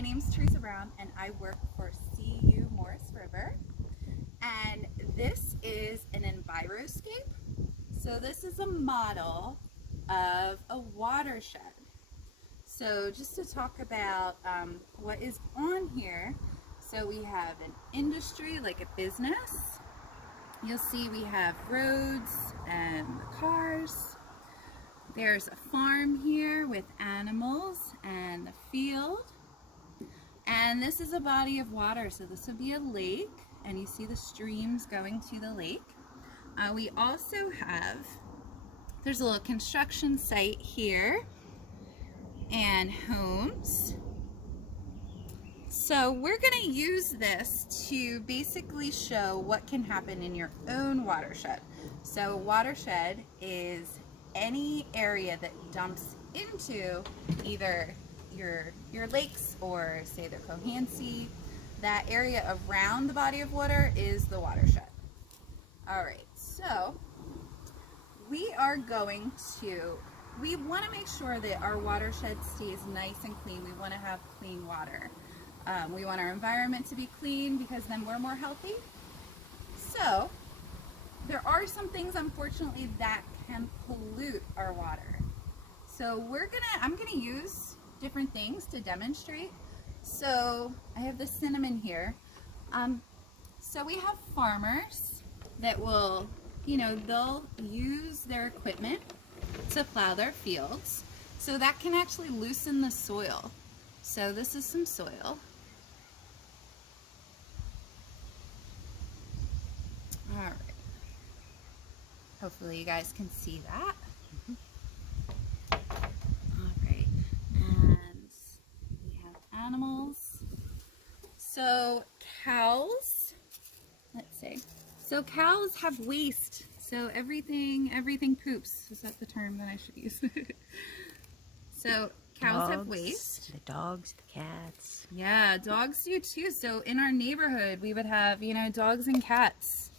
my name's Teresa Brown and I work for CU Morris River, and this is an Enviroscape. So this is a model of a watershed. So just to talk about what is on here, so we have an industry, like a business. You'll see we have roads and cars. There's a farm here with animals and the field. And this is a body of water, so this would be a lake, and you see the streams going to the lake. We also have, there's a little construction site here and homes. So we're going to use this to basically show what can happen in your own watershed. So a watershed is any area that dumps into either your lakes or say the Cohansey. That area around the body of water is the watershed. All right, so we want to make sure that our watershed stays nice and clean. We want to have clean water. We want our environment to be clean because then we're more healthy. So there are some things, unfortunately, that can pollute our water. So I'm gonna use different things to demonstrate. So I have the cinnamon here. So we have farmers that will, they'll use their equipment to plow their fields. So that can actually loosen the soil. So this is some soil. All right. Hopefully you guys can see that. All right. And we have animals. So cows, let's see. So cows have waste. So everything poops. Is that the term that I should use? So cows have waste. The dogs, the cats. Yeah, dogs do too. So in our neighborhood, we would have, dogs and cats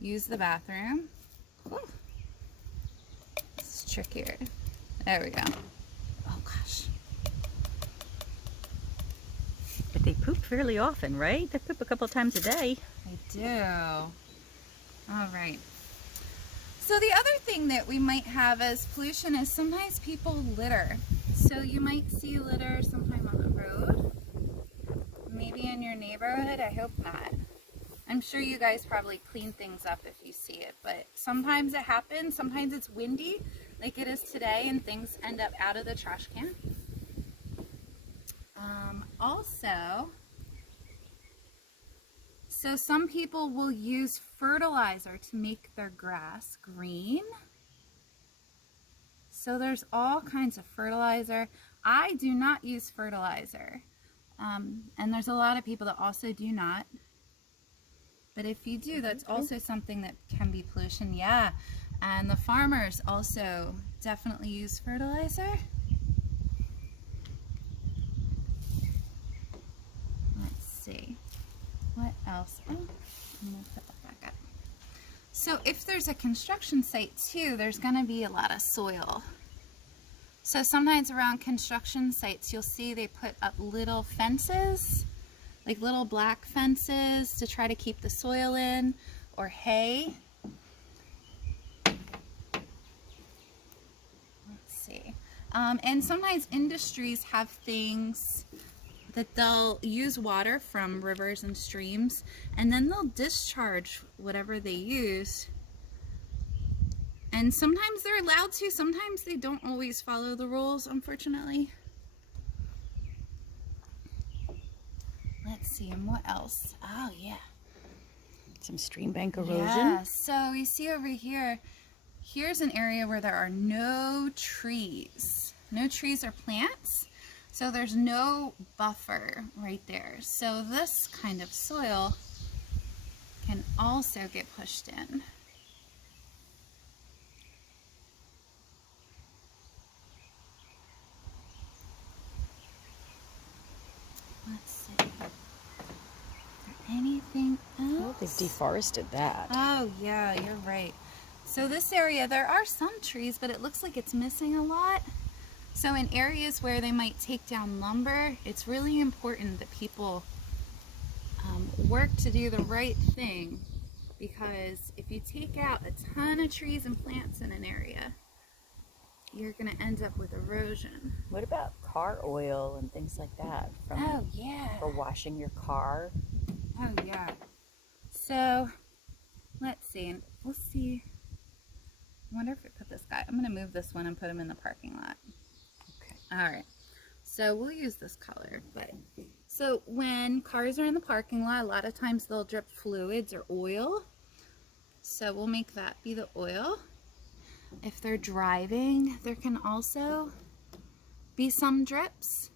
use the bathroom. Ooh. This is trickier. There we go. Oh gosh. But they poop fairly often, right? They poop a couple times a day. I do. All right. So the other thing that we might have as pollution is sometimes people litter. So you might see litter sometime on the road. Maybe in your neighborhood. I hope not. I'm sure you guys probably clean things up if you see it, but sometimes it happens. Sometimes it's windy like it is today and things end up out of the trash can. Also, so some people will use fertilizer to make their grass green. So there's all kinds of fertilizer. I do not use fertilizer. And there's a lot of people that also do not. But if you do, that's also something that can be pollution. Yeah. And the farmers also definitely use fertilizer. Let's see. What else? Oh, I'm going to put that back up. So if there's a construction site too, there's going to be a lot of soil. So sometimes around construction sites, you'll see they put up little fences, like little black fences to try to keep the soil in, or hay. Let's see. And sometimes industries have things that they'll use water from rivers and streams, and then they'll discharge whatever they use. And sometimes they're allowed to, sometimes they don't always follow the rules, unfortunately. Let's see, and what else? Oh, yeah. Some stream bank erosion. Yeah, so you see over here, here's an area where there are no trees. No trees or plants. So there's no buffer right there. So this kind of soil can also get pushed in. Let's see. Is there anything else? Well, they've deforested that. Oh yeah, you're right. So this area, there are some trees, but it looks like it's missing a lot. So in areas where they might take down lumber, it's really important that people work to do the right thing, because if you take out a ton of trees and plants in an area, you're going to end up with erosion. What about car oil and things like that Oh yeah. for washing your car? Oh yeah. So let's see. We'll see. I wonder if it put this guy. I'm going to move this one and put him in the parking lot. Okay. All right. So we'll use this color. But so when cars are in the parking lot, a lot of times they'll drip fluids or oil. So we'll make that be the oil. If they're driving, there can also be some drips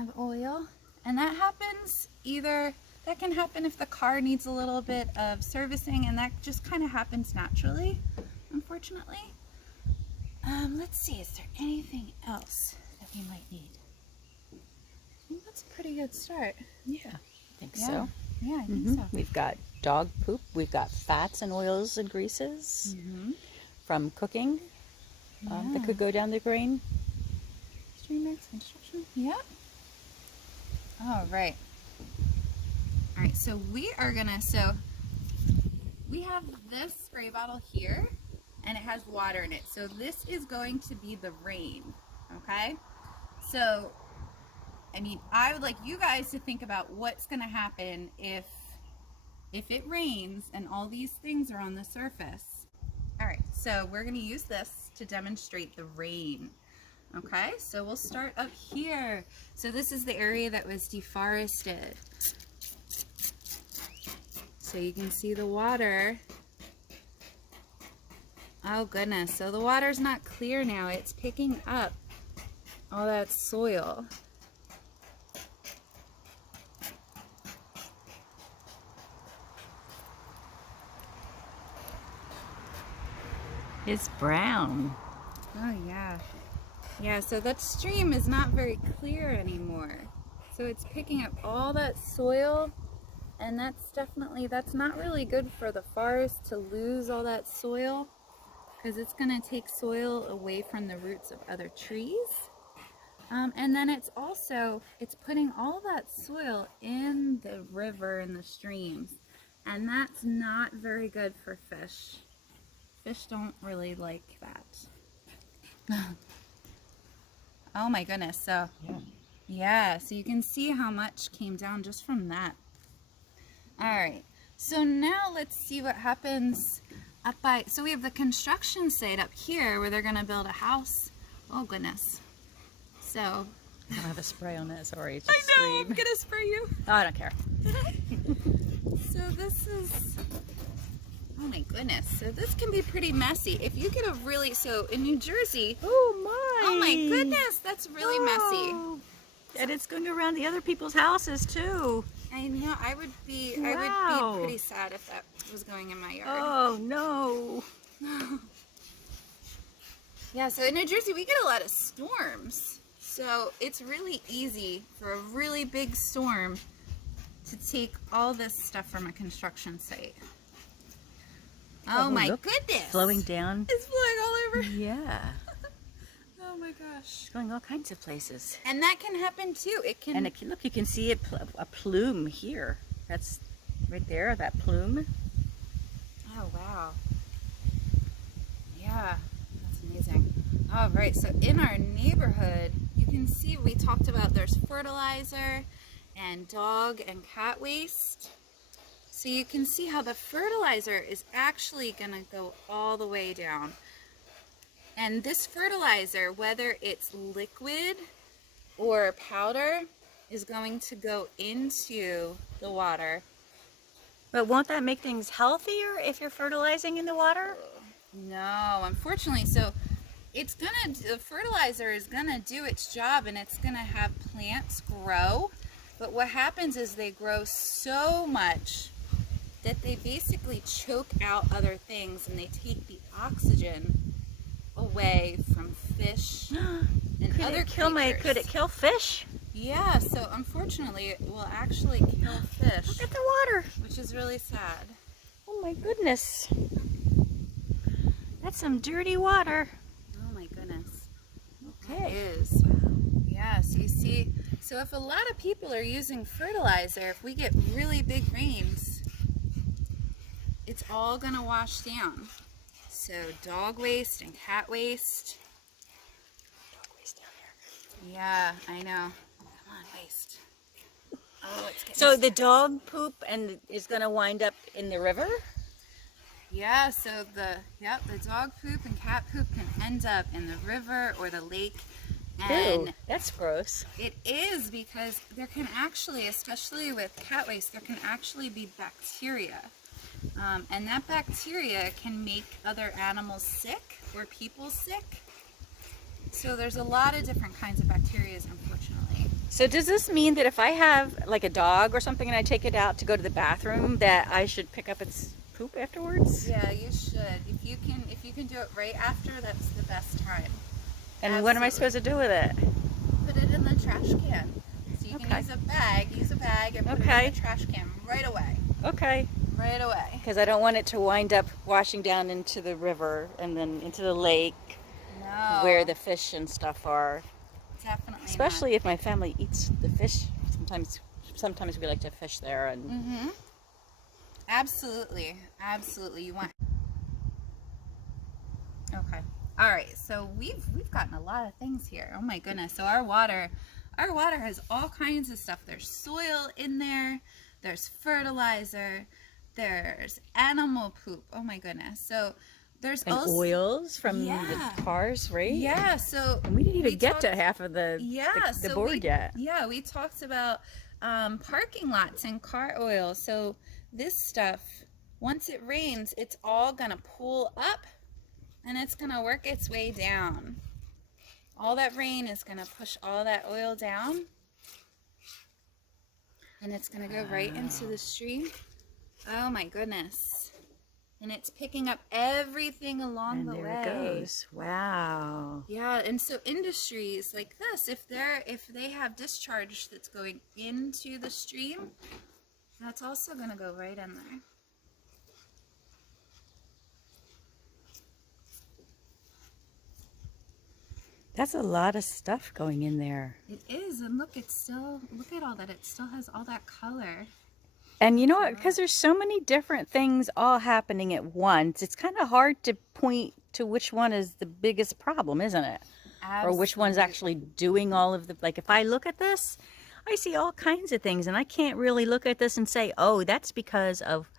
of oil. And that happens that can happen if the car needs a little bit of servicing, and that just kind of happens naturally, unfortunately. Let's see, is there anything else that we might need? I think that's a pretty good start. Yeah, I think Yeah. so. Yeah, I think Mhm. so. We've got dog poop. We've got fats and oils and greases from cooking that could go down the drain. Stream mix construction. Yep. All right. All right, so we are gonna, we have this spray bottle here, and it has water in it. So this is going to be the rain, okay? So, I mean, I would like you guys to think about what's gonna happen if it rains and all these things are on the surface. All right, so we're gonna use this to demonstrate the rain. Okay, so we'll start up here. So this is the area that was deforested. So you can see the water. Oh goodness, so the water's not clear now. It's picking up all that soil. It's brown. Oh yeah. Yeah, so that stream is not very clear anymore. So it's picking up all that soil, and that's not really good for the forest to lose all that soil, because it's gonna take soil away from the roots of other trees. And then it's putting all that soil in the river and the streams, and that's not very good for fish. Fish don't really like that. Oh my goodness, so yeah, so you can see how much came down just from that. All right, so now let's see what happens up by, so we have the construction site up here where they're gonna build a house. Oh goodness. So I don't have a spray on that, sorry. It's I just know, I'm stream. gonna spray you. Oh, I don't care. So this is, oh my goodness, so this can be pretty messy. If you get a really, so in New Jersey, Oh my goodness, that's really messy. messy. And it's going around the other people's houses too. I know, I would be Wow. pretty sad if that was going in my yard. Oh no. Yeah, so in New Jersey we get a lot of storms. So it's really easy for a really big storm to take all this stuff from a construction site. Oh, my look, goodness. Flowing down. It's flowing all over. Yeah. Oh my gosh. It's going all kinds of places. And that can happen too. It can. And look, you can see a plume here. That's right there, that plume. Oh wow. Yeah, that's amazing. All right, so in our neighborhood, you can see we talked about there's fertilizer and dog and cat waste. So you can see how the fertilizer is actually going to go all the way down. And this fertilizer, whether it's liquid or powder, is going to go into the water. But won't that make things healthier if you're fertilizing in the water? No, unfortunately. So the fertilizer is gonna do its job, and it's gonna have plants grow. But what happens is they grow so much that they basically choke out other things, and they take the oxygen away from fish and other creatures. Could it kill fish? Yeah, so unfortunately it will actually kill fish, Look at the water. which is really sad. Oh my goodness. That's some dirty water. Oh my goodness. Okay. is. Yeah, so you see, so if a lot of people are using fertilizer, if we get really big rains, it's all gonna wash down. So dog waste and cat waste. Yeah, I know. Come on, waste. Oh, it's getting So the dog poop and is going to wind up in the river? yeah, so the dog poop and cat poop can end up in the river or the lake. And Ew, that's gross. it is because there can actually, especially with cat waste, there can actually be bacteria. And that bacteria can make other animals sick or people sick. So there's a lot of different kinds of bacteria, unfortunately. So does this mean that if I have like a dog or something and I take it out to go to the bathroom that I should pick up its poop afterwards? Yeah, you should. If you can do it right after, that's the best time. And what am I supposed to do with it? Put it in the trash can. So you can Okay. use a bag and put it in the trash can right away. Okay. Right away. Because I don't want it to wind up washing down into the river and then into the lake No. where the fish and stuff are. Definitely Especially if my family eats the fish. Sometimes we like to fish there and Mm-hmm. Absolutely. Absolutely. You want. Okay. All right. So we've gotten a lot of things here. Oh my goodness. So our water has all kinds of stuff. There's soil in there. There's fertilizer. There's animal poop. Oh my goodness. So there's and also oils from Yeah. the cars, right? yeah. So And we didn't even get talked- to half of the so board yet. Yeah, we talked about parking lots and car oil. So this stuff, once it rains, it's all gonna pool up and it's gonna work its way down. All that rain is gonna push all that oil down and it's gonna go right into the stream. Oh my goodness. And it's picking up everything along And the there way. it goes. Wow. Yeah, and so industries like this, if they have discharge that's going into the stream, that's also going to go right in there. That's a lot of stuff going in there. It is, and look at all that. It still has all that color. And you know what? Because there's so many different things all happening at once, it's kind of hard to point to which one is the biggest problem, isn't it? Or which one's actually doing all of the, like if I look at this, I see all kinds of things and I can't really look at this and say, oh, that's because of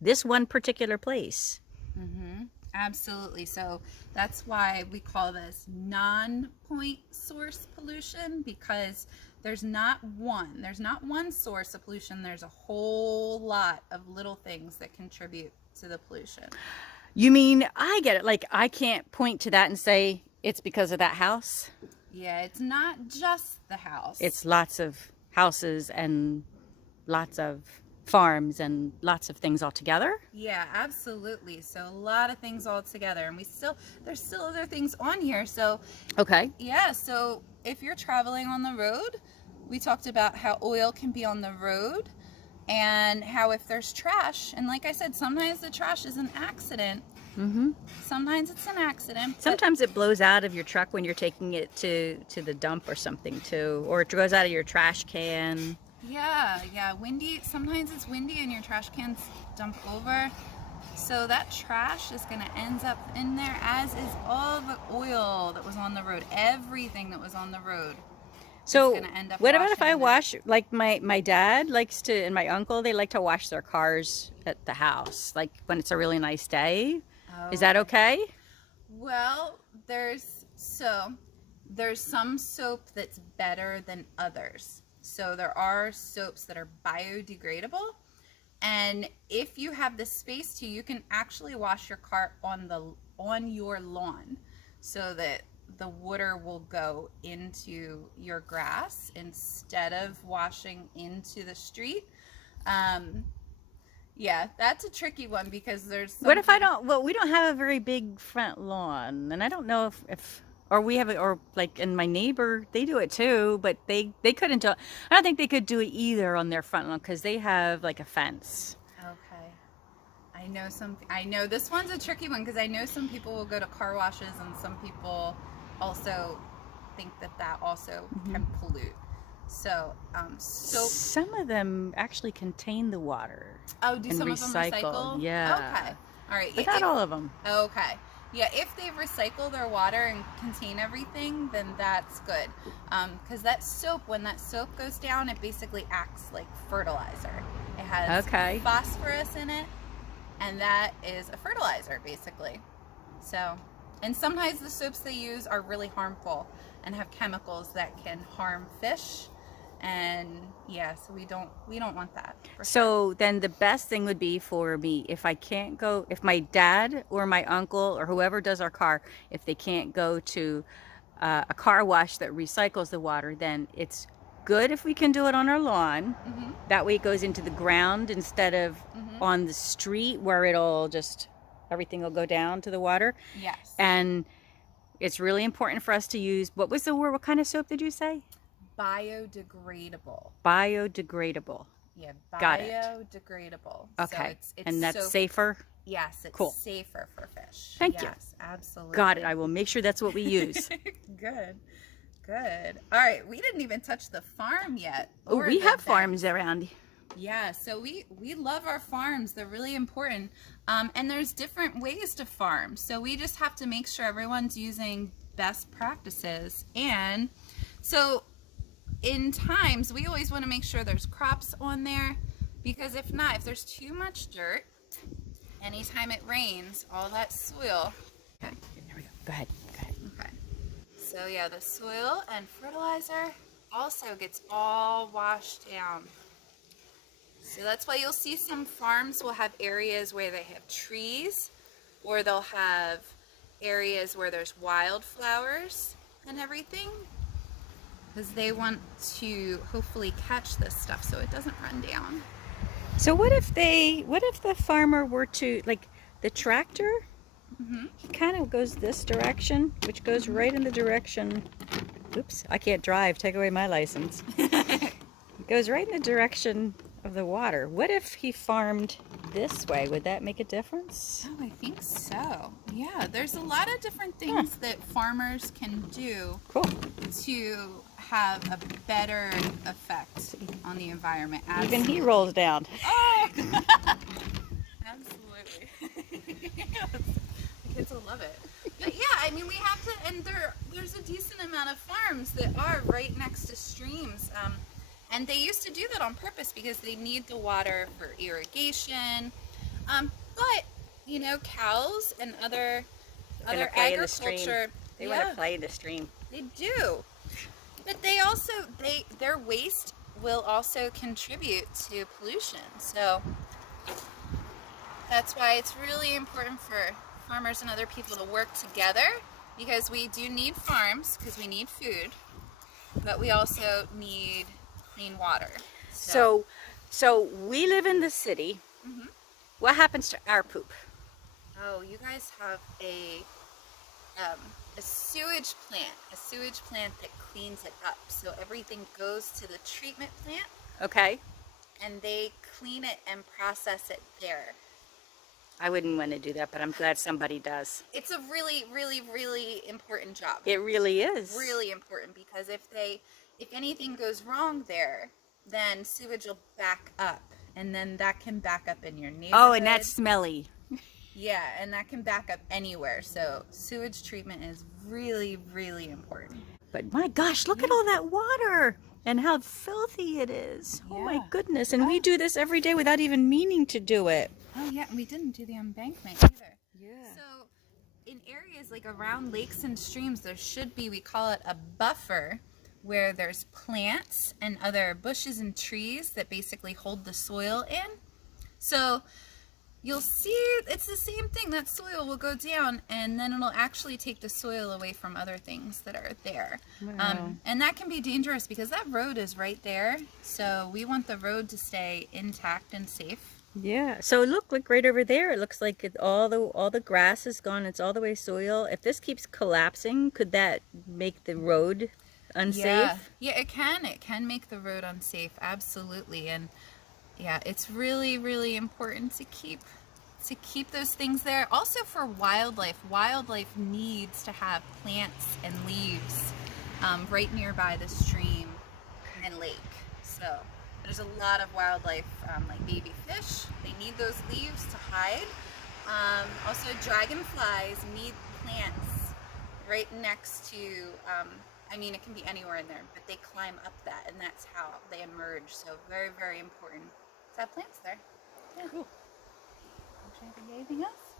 this one particular place. Mm-hmm. Absolutely. So that's why we call this non-point source pollution, because there's not one source of pollution. There's a whole lot of little things that contribute to the pollution. You mean, I get it. Like I can't point to that and say it's because of that house. Yeah, it's not just the house. It's lots of houses and lots of farms and lots of things all together. Yeah, absolutely. So a lot of things all together, and there's still other things on here. So Okay. yeah, so if you're traveling on the road, we talked about how oil can be on the road and how if there's trash, and like I said, sometimes the trash is an accident. Mm-hmm. Sometimes it's an accident. Sometimes it blows out of your truck when you're taking it to the dump or something too, or it goes out of your trash can. Yeah, windy. Sometimes it's windy and your trash cans dump over. So that trash is going to end up in there, as is all the oil that was on the road. Everything that was on the road. So gonna end up what about if washing I in there. wash, like my dad likes to, and my uncle, they like to wash their cars at the house, like when it's a really nice day. Is that okay? Well, there's some soap that's better than others. So there are soaps that are biodegradable. And if you have the space to, you can actually wash your car on your lawn, so that the water will go into your grass instead of washing into the street. Yeah, that's a tricky one, because there's What if I don't, well, we don't have a very big front lawn, and I don't know if or we have it, or like, and my neighbor, they do it too, but they couldn't do, I don't think they could do it either on their front lawn because they have like a fence. Okay. I know this one's a tricky one, because I know some people will go to car washes and some people also think that also can pollute. So soap. Some of them actually contain the water. Oh, do and some of them recycle? Yeah. Okay. All right. But not all of them. Okay. Yeah, if they recycle their water and contain everything, then that's good. Because that soap, when that soap goes down, it basically acts like fertilizer. It has phosphorus in it, and that is a fertilizer, basically. So, and sometimes the soaps they use are really harmful and have chemicals that can harm fish. And yeah, so we don't want that. So then the best thing would be for me, if I can't go, if my dad or my uncle or whoever does our car, if they can't go to a car wash that recycles the water, then it's good if we can do it on our lawn. That way it goes into the ground instead of on the street where it'll just, everything will go down to the water. Yes. And it's really important for us to use, what was the word, what kind of soap did you say? Biodegradable. Biodegradable. Yeah, Got it. biodegradable. Okay. So it's and that's soap. safer? Yes, it's cool. safer for fish. Thank you. Yes, absolutely. Got it. I will make sure that's what we use. Good. Good. All right, we didn't even touch the farm yet. Oh, we have farms around. Yeah, so we love our farms. They're really important. And there's different ways to farm. So we just have to make sure everyone's using best practices. And so in times, we always want to make sure there's crops on there, because if not, if there's too much dirt, anytime it rains, all that soil. Okay. There we go. Go ahead. Go ahead. Okay. So yeah, the soil and fertilizer also gets all washed down. So that's why you'll see some farms will have areas where they have trees, or they'll have areas where there's wildflowers and everything, because they want to hopefully catch this stuff so it doesn't run down. So what if the farmer were to, like the tractor, he kind of goes this direction, which goes right in the direction, oops, I can't drive, take away my license. It goes right in the direction of the water. What if he farmed this way? Would that make a difference? Oh, I think so. Yeah, there's a lot of different things that farmers can do to have a better effect on the environment. Absolutely. Even he rolls down. Oh! Absolutely. Yes. The kids will love it. But yeah, I mean, we have to, and there's a decent amount of farms that are right next to streams. And they used to do that on purpose because they need the water for irrigation. But, you know, cows and other agriculture, They want to play in the stream. They do. But they also, their waste will also contribute to pollution. So that's why it's really important for farmers and other people to work together, because we do need farms because we need food, but we also need clean water. So we live in the city. What happens to our poop? Oh, you guys have a sewage plant that cleans it up. So everything goes to the treatment plant. Okay. And they clean it and process it there. I wouldn't want to do that, but I'm glad somebody does. It's a really, really, really important job. It really is. Really important, because if anything goes wrong there, then sewage will back up, and then that can back up in your neighborhood. Oh, and that's smelly. Yeah, and that can back up anywhere. So sewage treatment is really, really important. But my gosh, look at all that water and how filthy it is. Yeah. Oh my goodness. And we do this every day without even meaning to do it. Oh yeah, and we didn't do the embankment either. Yeah. So in areas like around lakes and streams, there should be, we call it a buffer, where there's plants and other bushes and trees that basically hold the soil in. So you'll see it's the same thing. That soil will go down, and then it'll actually take the soil away from other things that are there. Wow. And that can be dangerous because that road is right there. So we want the road to stay intact and safe. Yeah. So look, right over there, it looks like all the grass is gone. It's all the way soil. If this keeps collapsing, could that make the road unsafe? Yeah, it can. It can make the road unsafe. Absolutely. And yeah, it's really, really important to keep those things there. Also for wildlife. Wildlife needs to have plants and leaves right nearby the stream and lake. So there's a lot of wildlife, like baby fish. They need those leaves to hide. Also, dragonflies need plants right next to, I mean, it can be anywhere in there, but they climb up that, and that's how they emerge. So very, very important to have plants there. Yeah. Cool. Anything else?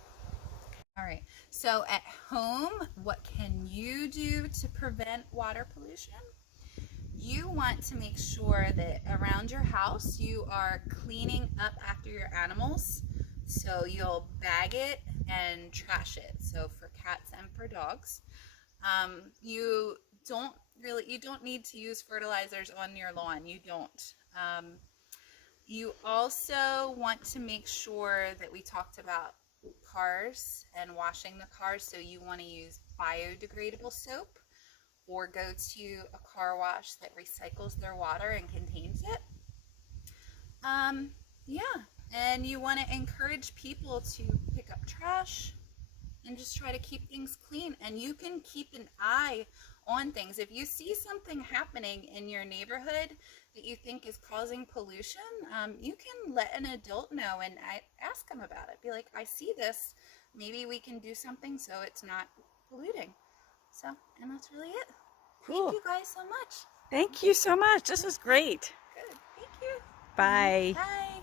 All right. So at home, what can you do to prevent water pollution? You want to make sure that around your house you are cleaning up after your animals. So you'll bag it and trash it. So for cats and for dogs. You don't need to use fertilizers on your lawn. You don't. You also want to make sure that we talked about cars and washing the cars. So you want to use biodegradable soap or go to a car wash that recycles their water and contains it. Yeah, and you want to encourage people to pick up trash and just try to keep things clean. And you can keep an eye on things. If you see something happening in your neighborhood that you think is causing pollution, you can let an adult know and ask them about it. Be like, I see this. Maybe we can do something so it's not polluting. So, and that's really it. Cool. Thank you guys so much. Thank you so much. This was great. Good. Thank you. Bye. Bye.